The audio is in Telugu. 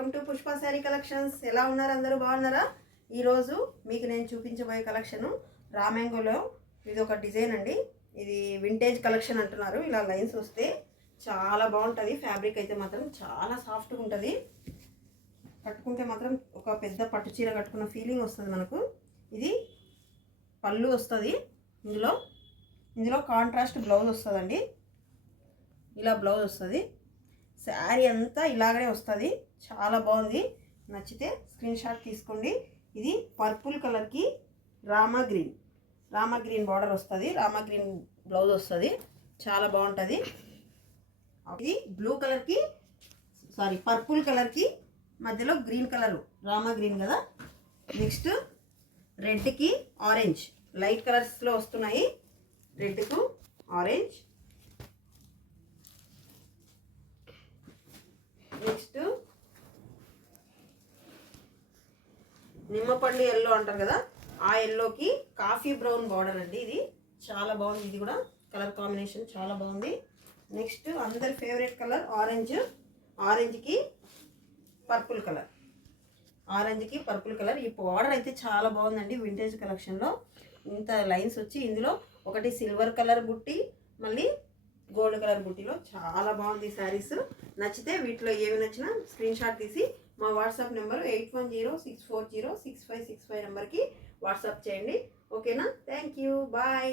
Welcome to Pushpa sari collections. ఎలా ఉన్నారు అందరూ? బాగున్నారా? ఈరోజు మీకు నేను చూపించబోయే కలెక్షన్ రామ్యాంగోలో ఇది ఒక డిజైన్ అండి. ఇది వింటేజ్ కలెక్షన్ అంటున్నారు. ఇలా లైన్స్ వస్తే చాలా బాగుంటుంది. ఫ్యాబ్రిక్ అయితే మాత్రం చాలా సాఫ్ట్గా ఉంటుంది. కట్టుకుంటే మాత్రం ఒక పెద్ద పట్టు చీర కట్టుకున్న ఫీలింగ్ వస్తుంది మనకు. ఇది పళ్ళు వస్తుంది. ఇందులో కాంట్రాస్ట్ బ్లౌజ్ వస్తుందండి. ఇలా బ్లౌజ్ వస్తుంది. శారీ అంతా ఇలాగనే వస్తుంది. చాలా బాగుంది. నచ్చితే స్క్రీన్ షాట్ తీసుకోండి. ఇది పర్పుల్ కలర్కి రామా గ్రీన్ బార్డర్ వస్తుంది. రామా గ్రీన్ బ్లౌజ్ వస్తుంది. చాలా బాగుంటుంది. ఇది పర్పుల్ కలర్కి మధ్యలో గ్రీన్ కలర్ రామా గ్రీన్ కదా. నెక్స్ట్ రెడ్కి ఆరెంజ్ లైట్ కలర్స్లో వస్తున్నాయి. రెడ్కు ఆరెంజ్. నెక్స్ట్ నిమ్మపండు ఎల్లో అంటారు కదా, ఆ ఎల్లోకి కాఫీ బ్రౌన్ బార్డర్ అండి. ఇది చాలా బాగుంది. ఇది కూడా కలర్ కాంబినేషన్ చాలా బాగుంది. నెక్స్ట్ అందరి ఫేవరెట్ కలర్ ఆరెంజ్కి పర్పుల్ కలర్. ఈ బార్డర్ అయితే చాలా బాగుందండి. వింటేజ్ కలెక్షన్లో ఇంత లైన్స్ వచ్చి ఇందులో ఒకటి సిల్వర్ కలర్ బుట్టి, మళ్ళీ గోల్డ్ కలర్ బుట్టిలో చాలా బాగుంది శారీస్. నచ్చితే వీటిలో ఏవి నచ్చినా స్క్రీన్ షాట్ తీసి మా వాట్సాప్ నెంబర్ 8106406565 నెంబర్కి వాట్సాప్ చేయండి. ఓకేనా? Thank you. బాయ్.